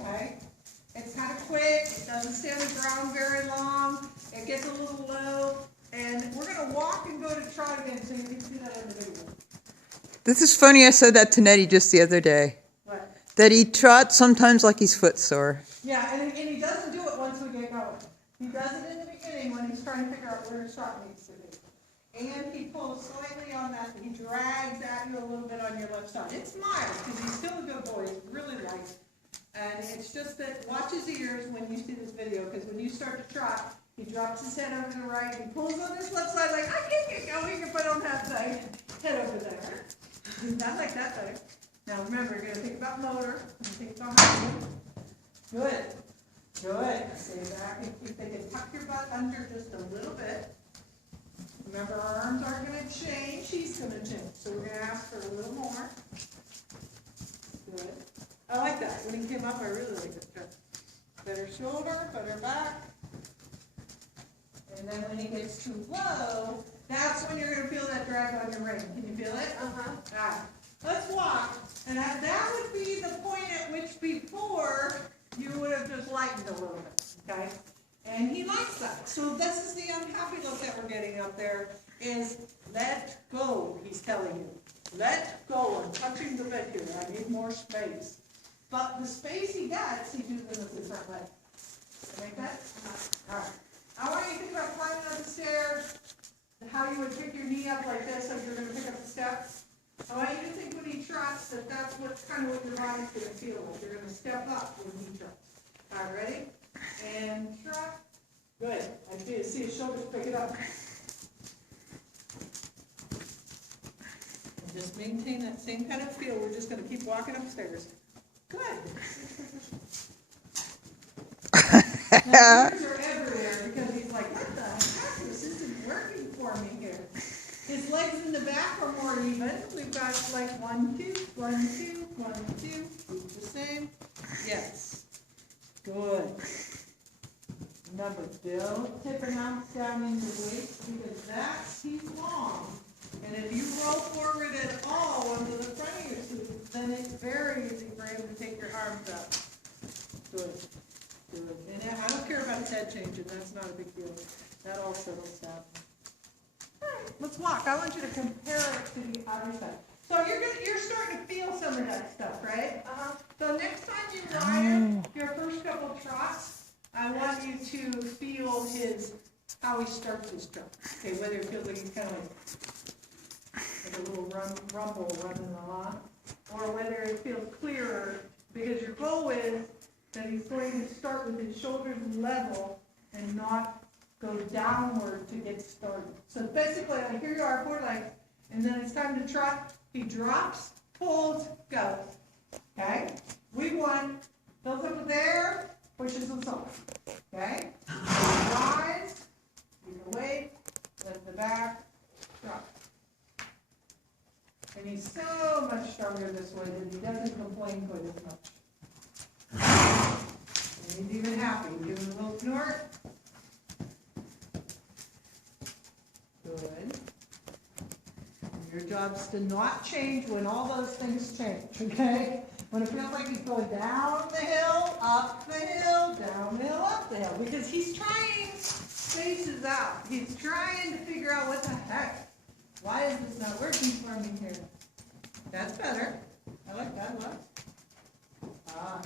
okay? It's kind of quick, it doesn't stay on the ground very long, it gets a little low, and we're going to walk and go to trot again so you can see that in the video. This is funny, I said that to Nettie just the other day. What? That he trots sometimes like he's footsore. Yeah, and he doesn't do it once we get going. He does it in the beginning when he's trying to figure out where his trot needs to be. And he pulls slightly on that, he drags at you a little bit on your left side. It's mild, because he's still a good boy, he's really light. And it's just that, watch his ears when you see this video, because when you start to trot, he drops his head over to the right, he pulls on his left side like, I can't get going if I don't have the head over there. Not like that better. Now remember, you're going to think about motor, think about height. Good. Good. Stay back and keep thinking. Tuck your butt under just a little bit. Remember, our arms aren't going to change. He's going to change. So we're going to ask for a little more. Good. I like that. When he came up, I really liked it. Good. Better shoulder, better back. And then when he gets too low, that's when you're going to feel that drag on your rein. Can you feel it? Uh-huh. All right. Let's walk. And that would be the point at which before you would have just lightened a little bit. Okay? And he likes that. So this is the unhappy look that we're getting up there is let go, he's telling you. Let go. I'm touching the bed here. I need more space. But the space he gets, he does in a different way. Make that? All right. I want you to think about climbing up the stairs, how you would pick your knee up like this as you're going to pick up the steps. I want you to think when he trots that that's kind of what your body's going to feel like. You're going to step up when he trots. All right, ready? And trot. Good. I see his shoulders pick it up. And just maintain that same kind of feel. We're just going to keep walking upstairs. Good. Now, yours are everywhere because he's like, what the heck? This isn't working for me here. His legs in the back are more even. We've got like 1, 2, 1, 2, 1, 2. Keep the same. Yes. Good. Remember, don't tip and ounce down into weight because that's too long. And if you roll forward at all under the front of your seat, then it's very easy for him to take your arms up. Good. Good. And I don't care about his head changing. That's not a big deal. That all settles down. All right, let's walk. I want you to compare it to the other side. So you're starting to feel some of that stuff, right? So next time you ride your first couple trots, I want you to feel how he starts his trot. Okay, whether it feels like he's kind of like a little rumble running along, or whether it feels clearer, because your goal is that he's going to start with his shoulders level and not go downward to get started. So basically, here you are, forward legs, and then it's time to trot. He drops, pulls, goes. Okay? We want, fills up with air, pushes us off. Okay? Rise, keep the weight, lift the back, drop. And he's so much stronger this way that he doesn't complain quite as much. And he's even happy. Give him a little snort. Good. Your job's to not change when all those things change, okay? When it feels like he's going down the hill, up the hill, down the hill, up the hill. Because he's trying spaces out. He's trying to figure out what the heck. Why is this not working for me here? That's better. I like that one.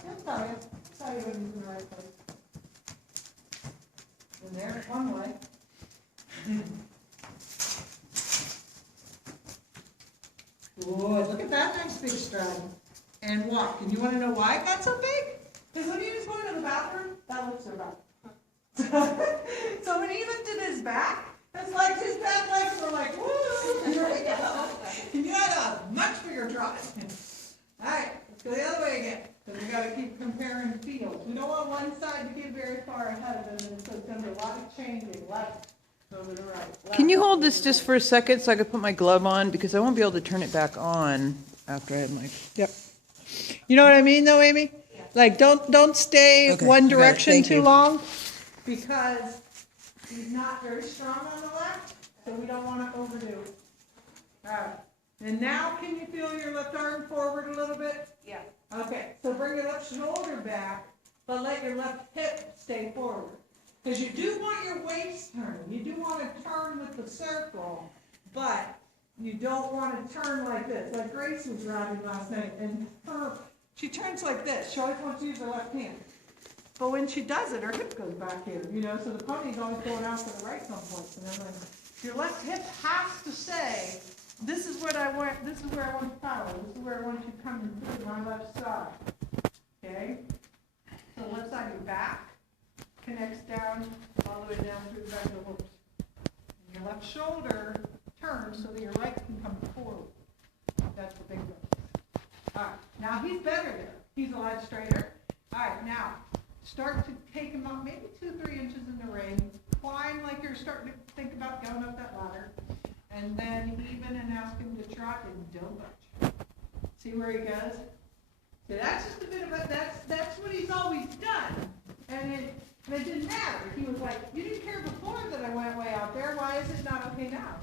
He'll tell you. He'll tell you when he's in the right place. And there's one way. Good. Look at that nice big stride. And walk. And you want to know why it got so big? Because when he was going to the bathroom, that looks so bad. So when he lifted his back, it's like his back legs were like, woo! Here we go. And you had a much bigger trot. All right, let's go the other way again. Because we got to keep comparing fields. We don't want one side to get very far ahead of them, and so it's going to be a lot of changing. Left, over to the right. Left, Can you hold this just for a second so I can put my glove on? Because I won't be able to turn it back on after I have my... Yep. You know what I mean, though, Amy? Yeah. Like, don't stay one direction too long. Because he's not very strong on the left, so we don't want to overdo. All right. And now can you feel your left arm forward a little bit? Yeah. Okay, so bring your left shoulder back, but let your left hip stay forward. Because you do want your waist turn. You do want to turn with the circle, but you don't want to turn like this. Like Grace was riding last night, and she turns like this. She always wants to use her left hand. But when she does it, her hip goes back here, so the pony's always going out to the right some points. And I'm like, your left hip has to say, this is what I want, this is where I want to follow, this is where I want you coming through my left side. Okay? So left side of your back connects down all the way down through the back of the hips. And your left shoulder turns so that your right can come forward. That's the big difference. All right, now he's better there. He's a lot straighter. All right, now start to take him up maybe 2-3 inches in the ring. Climb like you're starting to think about going up that ladder. And then even and ask him to trot and don't budge. See where he goes? So that's just a bit of a, that's what he's always done. And it didn't matter. He was like, you didn't care before that I went way out there. Why is it not okay now?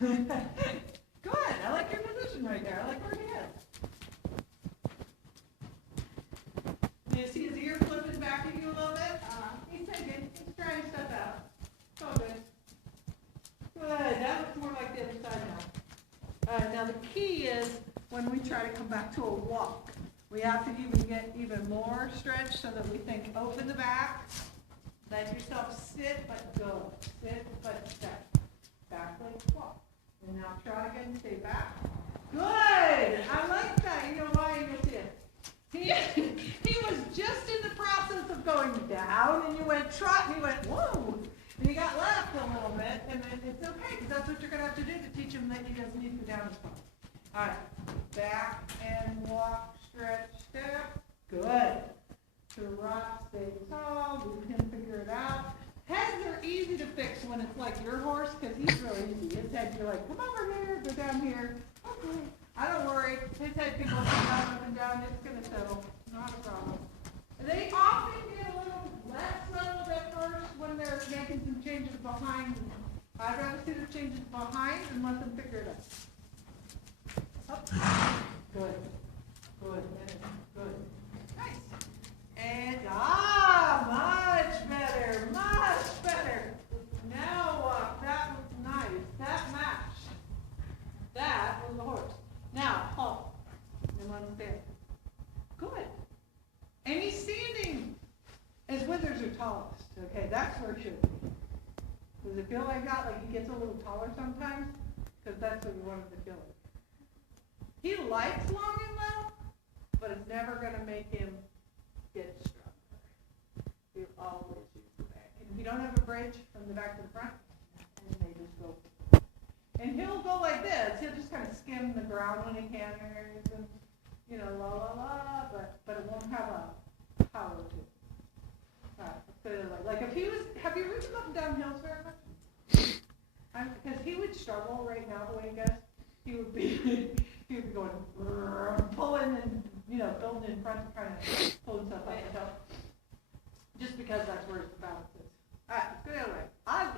Good. I like your position right there. I like where he is. You see his ear flipping back at you a little bit? He's thinking. He's trying stuff out. It's all good. Good. That looks more like the other side now. Now the key is when we try to come back to a walk, we have to even get even more stretch so that we think open the back, let yourself sit but go, sit but step, back leg walk. And now try again, stay back. Good. I like that. You know why? You'll see it. He was just in the process of going down, and you went trot, and he went, whoa. And he got left a little bit, and then it's okay, because that's what you're going to have to do to teach him that he doesn't need to go down as far. All right, back and walk, stretch, step. Good. To rock, stay tall, we can figure it out. Heads are easy to fix when it's like your horse, because he's really easy. His head, you're like, come over here, go down here. Okay. I don't worry. His head can go up and down. It's going to settle. Not a problem. They often get a little less settled at first when they're making some changes behind. I'd rather see the changes behind and let them figure it out. Up. Good. Good. Good. Nice. And, much better. Much better. Now walk. That was nice. That matched. That was the horse. Now, halt. And let him stand. Good. And he's standing as withers are tallest. Okay, that's where it should be. Does it feel like that? Like he gets a little taller sometimes? Because that's what you want him to feel like. He likes long and low, but it's never going to make him get stronger. You always use the back. And if you don't have a bridge from the back to the front, and they just go. And he'll go like this. He'll just kind of skim the ground when he can, and, la la la, but it won't have a power to it. All right, let's put it like if he was, have you ridden up and down hills very much? Because he would struggle right now the way he goes. He would be going, pulling and, building in front, trying to pull himself up the hill. Just because that's where his balance is. All right, let's go the other way.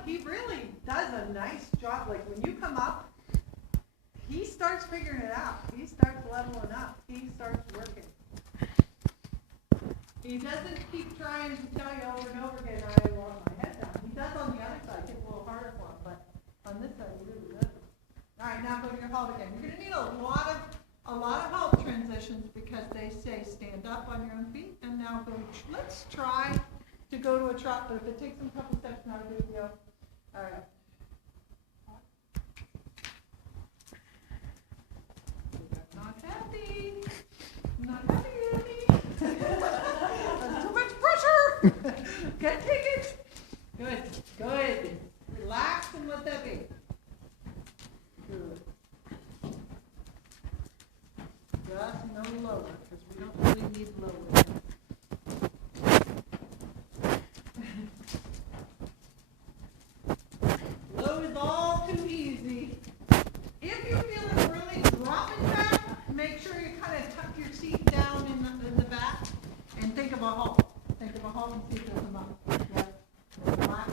He really does a nice job. Like when you come up, he starts figuring it out. He starts leveling up. He starts working. He doesn't keep trying to tell you over and over again, I want my head down. He does on the other side. It gets a little harder for him, but on this side, he really doesn't. All right, now go to your halt again. You're going to need a lot of halt transitions because they say stand up on your own feet, and now go. Let's try to go to a trot, but if it takes them a couple steps, not a big deal. All right. Not happy. Not happy, Andy. That's too much pressure. Can't take it. Good. Good. Relax and let that be. Good. Just no lower, because we don't really need lower. Low is all too easy. If you feel it really dropping back, make sure you kind of tuck your seat down in the back and think of a halt. Think of a halt and see if it'll come up. Yep. Relax.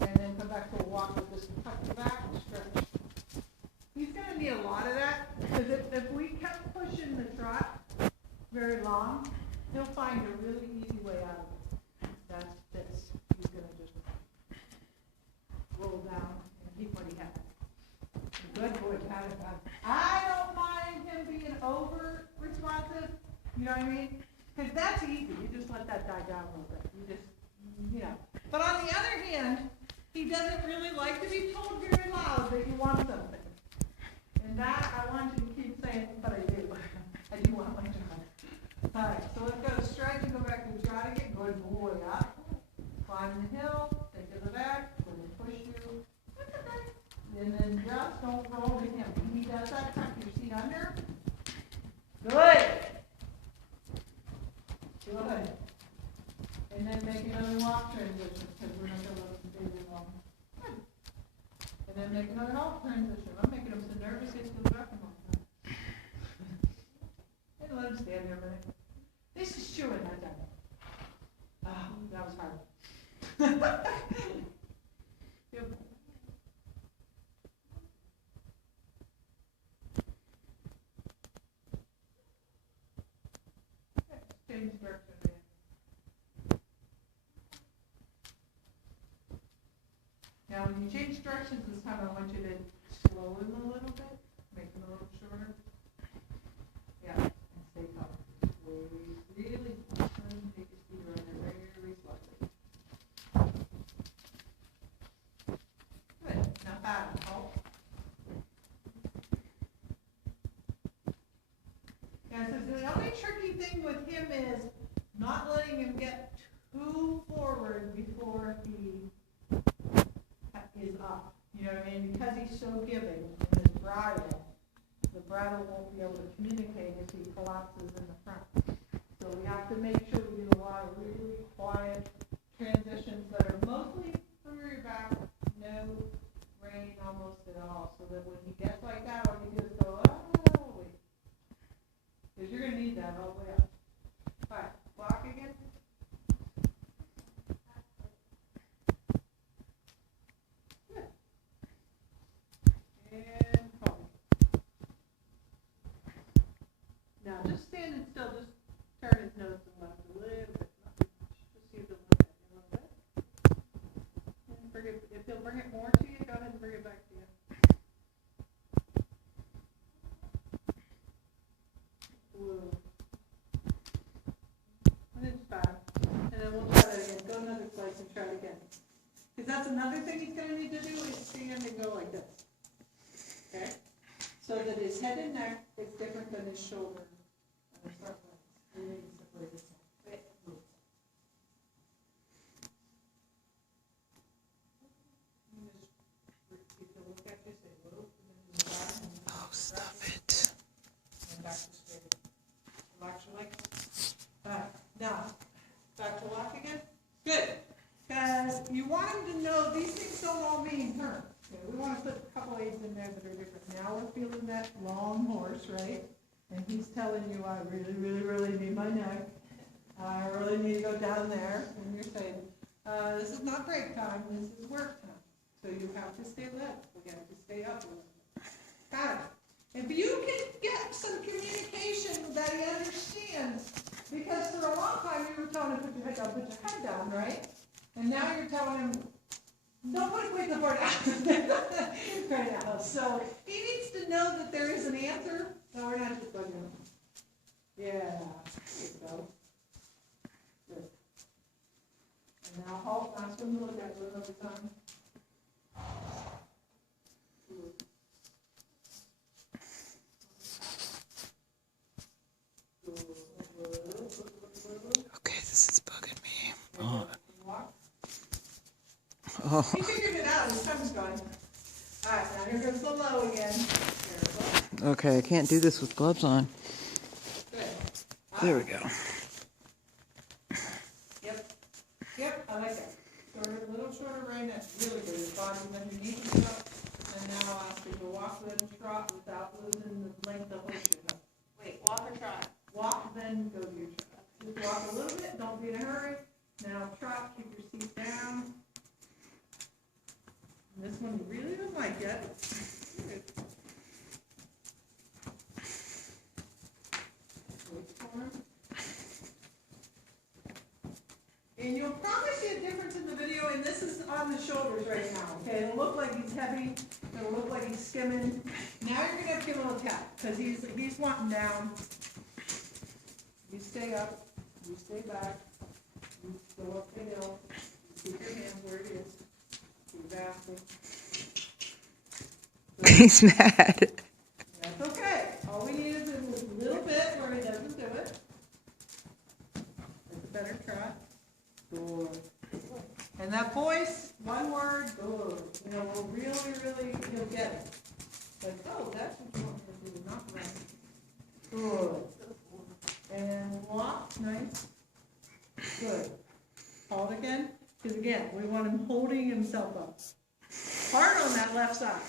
And then come back to a walk with this tuck your back and stretch. He's going to need a lot of that because if we kept pushing the trot very long, he'll find a really easy way out of it. That's this. He's gonna just roll down and keep what he has. Good boy, got it. I don't mind him being over responsive, you know what I mean? Because that's easy, you just let that die down a little bit, you just, you know. But on the other hand, he doesn't really like to be told very loud that you want something. And that, I want you to keep saying, but I do. I do want my job. All right, so let's go straight and go back to trotting it. Good boy, up. Climb the hill, take it to the back, let him push you. And then just don't roll to him. When he does that, tuck your seat under. Good. Good. And then make another walk transition, because we're not going to let him do it long. Good. And then make another walk transition. I'm making him so nervous he's going to back him off. And let him stand there a minute. This is chewing, not done. Ah, that was hard. Yep. Change direction again. Now, when you change directions this time, I want you to slow him a little bit, make him a little shorter. Yeah, and stay calm. Really turn, take your feet around there very slowly. Good. Now back. Halt. Yeah, so the only tricky thing with him is not letting him get too forward before he is up. You know what I mean? Because he's so giving in his bridle, the bridle won't be able to communicate if he collapses in the front. So we have to make sure we do a lot of really quiet transitions that are mostly through your back, no rain almost at all, so that when he gets like that, all you do is go, oh, wait. Because you're going to need that all the way up. All right, walk again. Good. And calm. Now, just standing still, just turn his nose to the left a little bit, not too much. Just see if he'll look at you a little bit. And bring it, if he'll bring it more to you, go ahead and bring it back to you. Blue. And it's fine. And then we'll try that again. Go another place and try it again. Because that's another thing he's going to need to do is stand and go like this. Okay? So that his head and neck is different than his shoulder and his front legs. He needs to play this one. Oh, stop it. And back to straight. Relax your legs. Now, back to walk again. Good. Because you want him to know these things don't all mean turn. Okay, we want to put a couple aids in there that are different. Now we're feeling that long horse, right? And he's telling you, I really, really, really need my neck. I really need to go down there. And you're saying, this is not break time, this is work time. So you have to stay left. We have to stay up a little bit. Got it. If you can get some communication that he understands, because for a long time you were telling him, put your head down, right? And now you're telling him, don't put a clipboard out. Right now. So he needs to know that there is an answer. No, we're not just bugging him. Yeah. There you go. Good. And now halt. Now swim the look at it another time. Okay, this is bugging me. Oh. He figured it out. His tongue's gone. All right, now here goes the low again. Okay, I can't do this with gloves on. Good. There we go. Yep, I like that. Shorter, a little shorter right now. Really good. His body's underneath and up. And now I'll ask you to walk, then trot without losing the length of horseshoe. Wait, walk or trot? Walk, then go to your trot. Just walk a little bit. Don't be in a hurry. Now trot. Keep your seat down. And this one you really don't like yet. Good. Wait for him. And you'll probably see a difference in the video, and this is on the shoulders right now, okay? It'll look like he's heavy, it'll look like he's skimming. Now you're gonna have to give him a little tap, because he's wanting down. You stay up, you stay back, you go up the hill, you keep your hand where it is, keep asking. He's mad. That's okay, all we need is a little bit where he doesn't do it. It's a better trot. Good. And that voice, one word, good. You know, will really, you'll get it. Like, oh, that's what you want me to do, not right. Good. And walk, nice. Good. Hold again, because again, we want him holding himself up. Hard on that left side.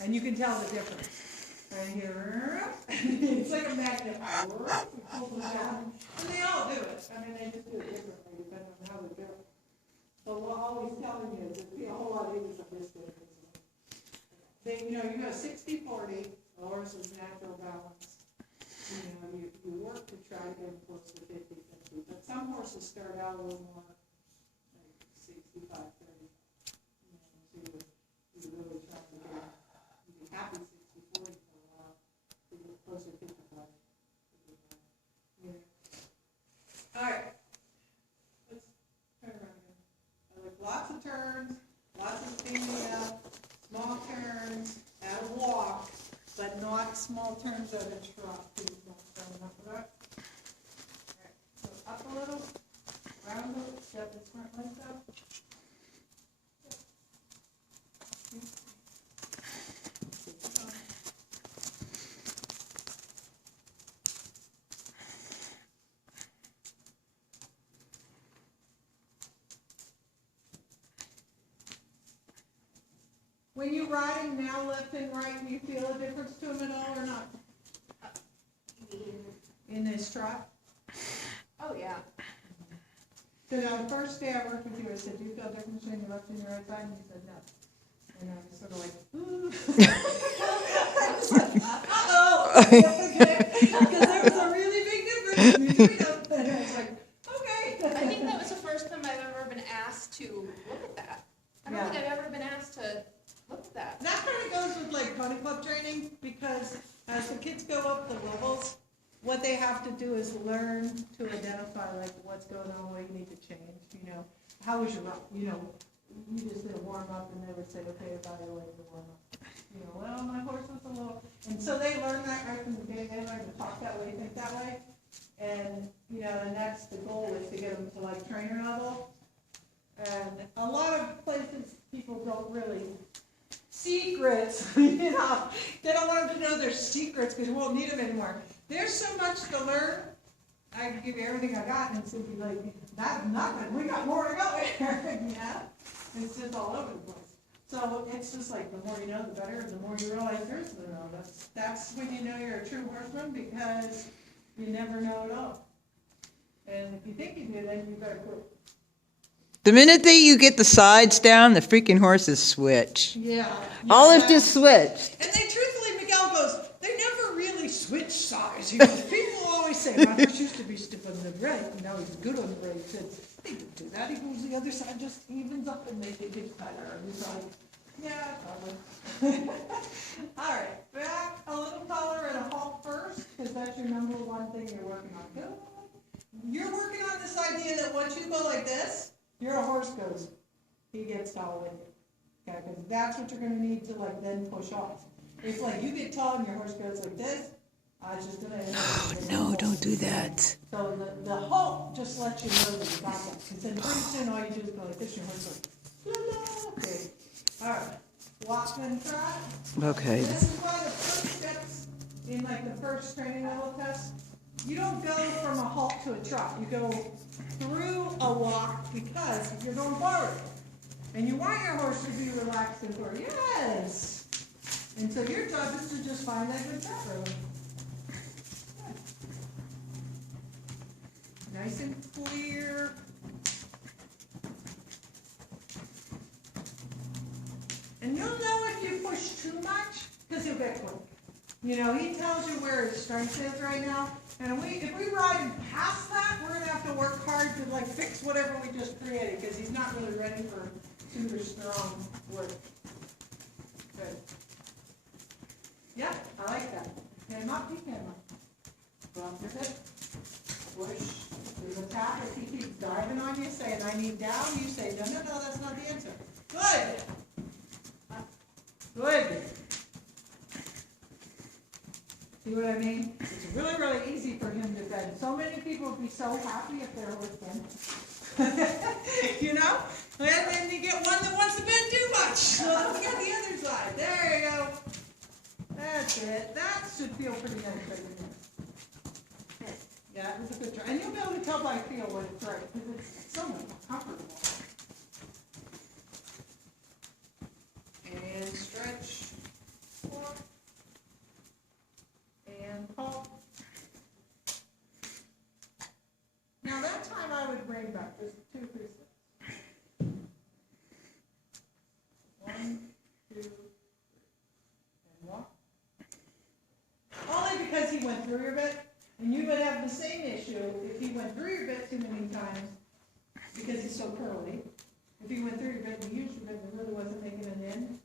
And you can tell the difference. Right here, it's like a magnet. He pulls them down. And they all do it. I mean, they just do it differently depending on how they do it. So what I'm always telling you is there'd be a whole lot of these of this difference. They, you know, you go 60-40, the horse is natural balance. You know, you work to try to get close to 50-50. But some horses start out a little more like 65-30. You know, so you really try to get, you be happy 60-40. Closer to 55. Yeah. All right. Let's turn around again. I like lots of turns, lots of speeding up, small turns, at a walk, but not small turns at a trot. Please don't turn up with that. All right. So up a little, round it, step the front legs up. When you ride him now left and right, do you feel a difference to him at all or not? In this trot? Oh, yeah. So now the first day I worked with you, I said, do you feel a difference between your left and your right side? And you said no. And I was sort of like, ooh. Uh-oh. Okay. Because there was a really big difference between them. And I was like, okay. I think that was the first time I've ever been asked to look at that. I don't think I've ever been asked to look at that. That kind of goes with like pony club training, because as the kids go up the levels, what they have to do is learn to identify like what's going on, what you need to change, you know. How was your run? You know, you just did a warm up and they would say, okay, evaluate the warm up. You know, well, my horse was a little, and so they learn that right from the beginning. They learn to talk that way, think that way. And, you know, and that's the goal, is to get them to like trainer level. And a lot of places people don't really secrets, you know, they don't want them to know their secrets because we won't need them anymore. There's so much to learn. I can give you everything I got, and it's be like, that's nothing. We got more to go here. Yeah, it's just all over the place. So it's just like the more you know, the better. And the more you realize there's no know. That's when you know you're a true horseman, because you never know it all. And if you think you do, then you better quit. The minute that you get the sides down, the freaking horses switch. Yeah. Olive just switched. And they truthfully, Miguel goes, they never really switch sides. He goes, people always say, my horse used to be stiff on the right, and now he's good on the right. He said, they don't do that. He goes, the other side just evens up and they think it's better. And he's like, yeah, probably. All right, back a little taller and a halt first, because that's your number one thing you're working on. Good. You're working on this idea that once you go like this, your horse goes, he gets taller than you. Okay, because that's what you're going to need to like then push off. It's like you get tall and your horse goes like this. I was just going to. No, don't do that. So the halt just lets you know that you got that. Because then pretty soon all you do is go like this, your horse goes, la, la. Okay. All right. Walk and trot. Okay. This is why the first steps in like the first training level test, you don't go from a halt to a trot. You go through a walk because you're going forward. And you want your horse to be relaxed and forward. Yes! And so your job is to just find that good trot rhythm. Nice and clear. And you'll know if you push too much, because he'll get quick. You know, he tells you where his strength is right now. And if we ride past that, we're going to have to work hard to like fix what whatever we just created, because he's not really ready for super strong work. Good. Yeah, I like that. Pick him up, pick him up. Go up your hip. Push. There's a tap. If he keeps diving on you, saying, I need down, you say, no, that's not the answer. Good. Good. See what I mean? It's really, really easy for him to bend. So many people would be so happy if they're with him. You know? And then you get one that wants to bend too much. So look at the other side. There you go. That's it. That should feel pretty nice right in there. Yeah, it was a good try. And you'll be able to tell by feel when it's right, because it's so much more comfortable. And stretch. Walk. And pull. Now that time I would bring back just 2 pieces. 1, 2, 3, and walk. Only because he went through your bit, and you would have the same issue if he went through your bit too many times, because he's so curly. If he went through your bit and you used your bit and it really wasn't making an end,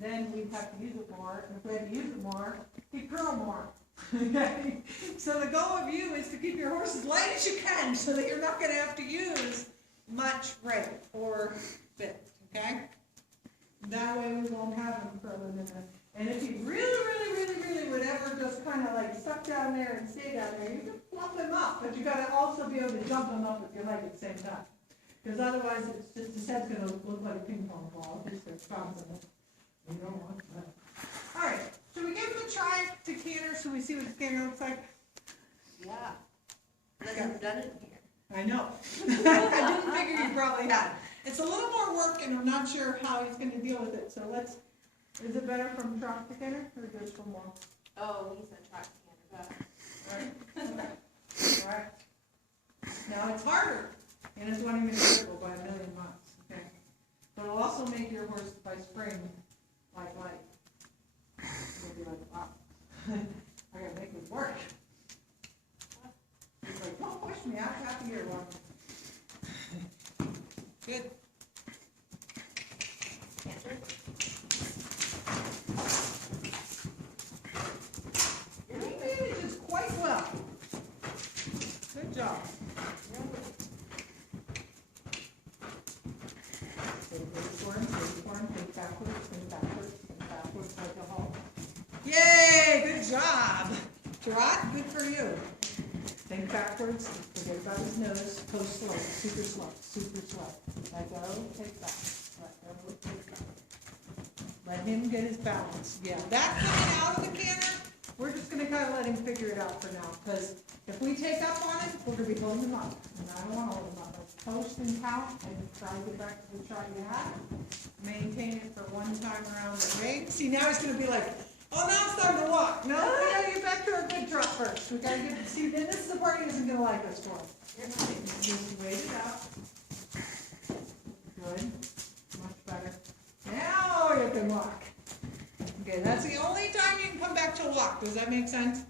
then we'd have to use it more, and if we had to use it more, he'd curl more. Okay? So the goal of you is to keep your horse as light as you can, so that you're not going to have to use much rein or bit, okay? That way we won't have him curling in there. And if he really would ever just kind of like suck down there and stay down there, you can fluff him up, but you got to also be able to jump him up with your leg at the same time. Because otherwise, it's just, his head's going to look like a ping pong ball if there's problems in it. We don't want that. All right, should we give him a try to canter so we see what the canter looks like? Yeah. I've never done it here. I know. I didn't figure you probably had. It's a little more work, and I'm not sure how he's going to deal with it. So let's. Is it better from trot to canter or just from walk? Oh, he's gonna try to canter better. All right. Okay. All right. Now it's harder, and it's one even critical by 1,000,000 miles. Okay. But it'll also make your horse by spring like light. You'll be like, wow, I gotta make this work. He's like, don't push me, I'm happy here, one. Good. Canter. He manages quite well. Good job. Think backwards like a halt. Yay, good job. Trot, good for you. Think backwards, forget about his nose, go slow, super slow, super slow. Let go, take back. Let go, take back. Let him get his balance. Yeah, that coming out of the canter, we're just gonna kind of let him figure it out for now, because if we take up on it, we're gonna be holding him up, and I don't wanna hold him up. Let's post and count, and try to get back to the trot you had. Maintain it for one time around the ring. See, now he's gonna be like, oh, now it's time to walk. No, we gotta get back to our good trot first. We gotta get, see, then this is the part he isn't gonna like us for. Just wait it out. Good, much better. Now you can walk. Okay, that's the only time you can come back to walk. Does that make sense?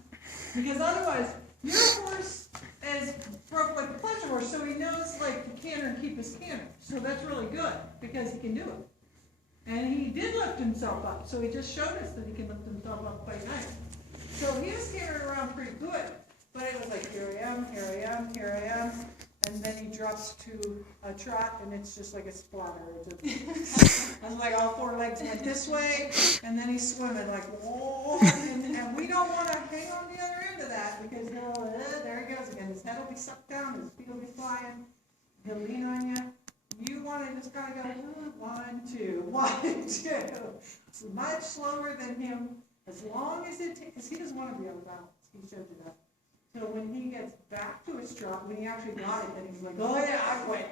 Because otherwise, your horse is broke like a pleasure horse, so he knows like to canter and keep his canter. So that's really good because he can do it. And he did lift himself up, so he just showed us that he can lift himself up quite nice. So he was cantering around pretty good, but it was like, here I am, here I am, here I am. And then he drops to a trot, and it's just like a splatter. And like all 4 legs went this way, and then he's swimming like, whoa. And we don't want to hang on the other end of that, because he'll, there he goes again. His head will be sucked down, his feet will be flying. He'll lean on you. You want to just kind of go, 1, 2, 1, 2. It's much slower than him, as long as it takes, because he doesn't want to be on balance. He showed you that. So when he gets back to his trot, when he actually got it, then he's like, oh yeah, I quit.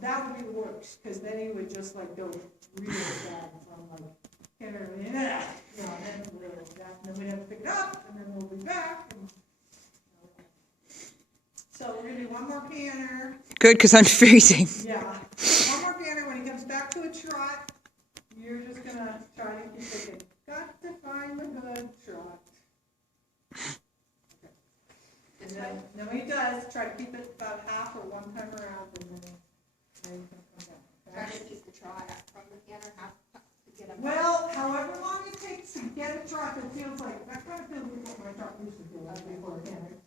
That would be the worst, because then he would just like go really bad from like, can't really, and then really that, and then we'd have to pick it up, and then we'll be back. And, so we're gonna do one more canter. Good, because I'm freezing. Yeah, one more canter. When he comes back to a trot, you're just gonna try to keep thinking, got to find the good trot. And then then when he does, try to keep it about half or one time around, and then you can come down. Try Okay? to keep the trot from the canter half to get him. Well, however long it takes to get a truck, it feels like, that kind of feels like what my truck used to do before it came.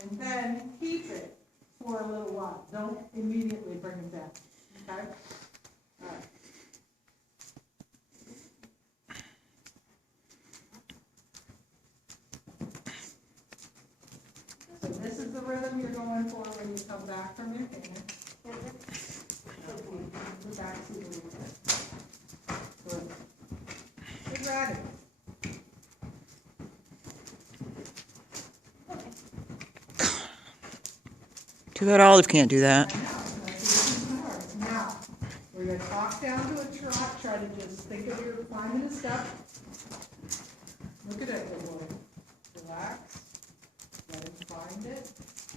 And then keep it for a little while. Don't immediately bring it down, okay? All right. So this is the rhythm you're going for when you come back from your canter. The back seat a little bit. Good. Good riding. Too bad Olive can't do that. I know, that's hard. Now, we're gonna talk down to a trot, try to just think of your climbing a step. Look at it, good boy. Relax, let him find it,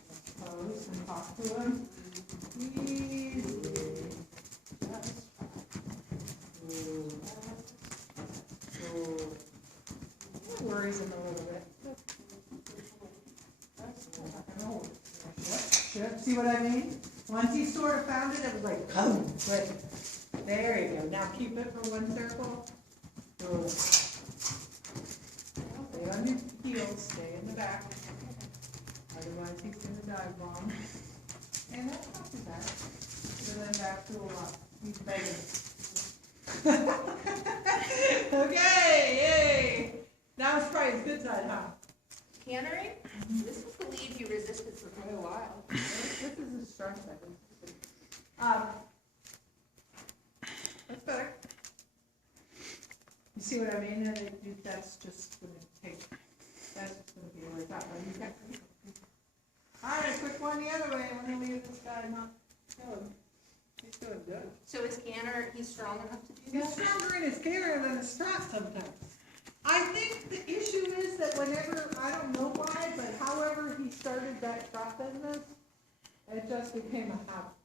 let's pose and talk to him. Easy. That's fine. Good. Good. That worries him a little bit. That's not gonna hold it. See what I mean? Once he sort of found it, it was like, boom, right. There you go. Now keep it for one circle. Good. Stay on your heels, stay in the back. Otherwise he's gonna dive bomb. And that's not too bad. So then back to a lot. He's begging. Okay, yay. That was probably his good side, huh? Cantering? This was the lead he resisted for quite a while. This is his strong side. That's better. You see what I mean? And that's just gonna take, that's just gonna be where it's at. All right, quick one the other way. I'm gonna leave this guy not kill him. He's doing good. So is canter, he's strong enough to do He's that? stronger in his canter than his trot sometimes. I think the issue is that whenever, I don't know why, but however he started that trot business, it just became a habit.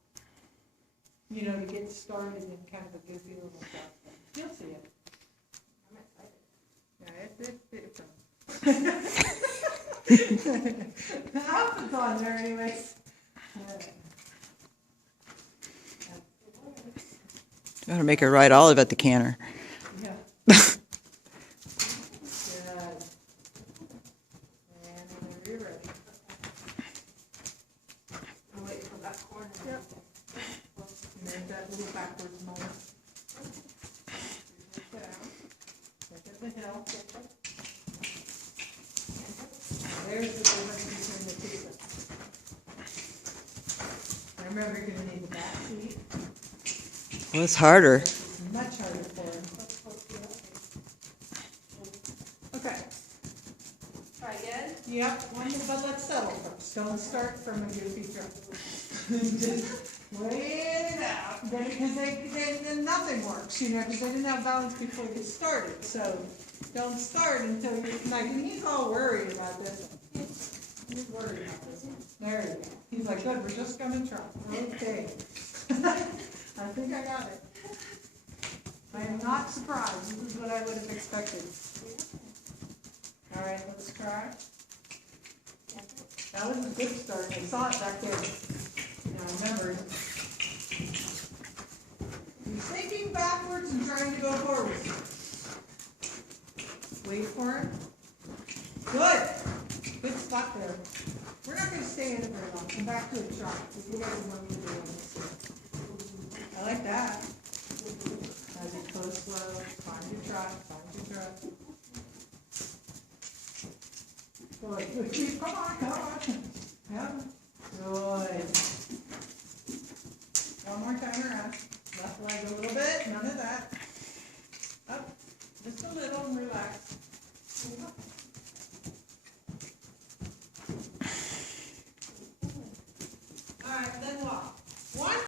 You know, to get started in kind of a goofy little trot thing. You'll see it. I'm excited. Yeah, the outfit's on there anyways. Gotta make her ride Olive at the canter. Yeah. Good. And whenever you're ready. I'll wait for that corner. Yep. And there's that little backwards moment. Down. Look at the hill. There's the difference between the two. Remember, you're gonna need the back seat. Well, it's harder. It's much harder for him. Okay. Try again? Yep, but let's settle first. Don't start from a goofy jump. Just wait it out. Because then nothing works, you know, because they didn't have balance before you started. So don't start until you're like, and he's all worried about this one. He's worried about this one. There you go. He's like, good, we're just gonna try. Okay. I think I got it. I am not surprised. This is what I would have expected. All right, let's try. That was a good start. I saw it back there. Now remember, he's thinking backwards and trying to go forward. Wait for it. Good. Good spot there. We're not going to stay in it very long. Come back to a trot. You guys know what you're doing. I like that. As you go slow, find your trot, find your trot. Good. Come on, come on. Yeah. Good.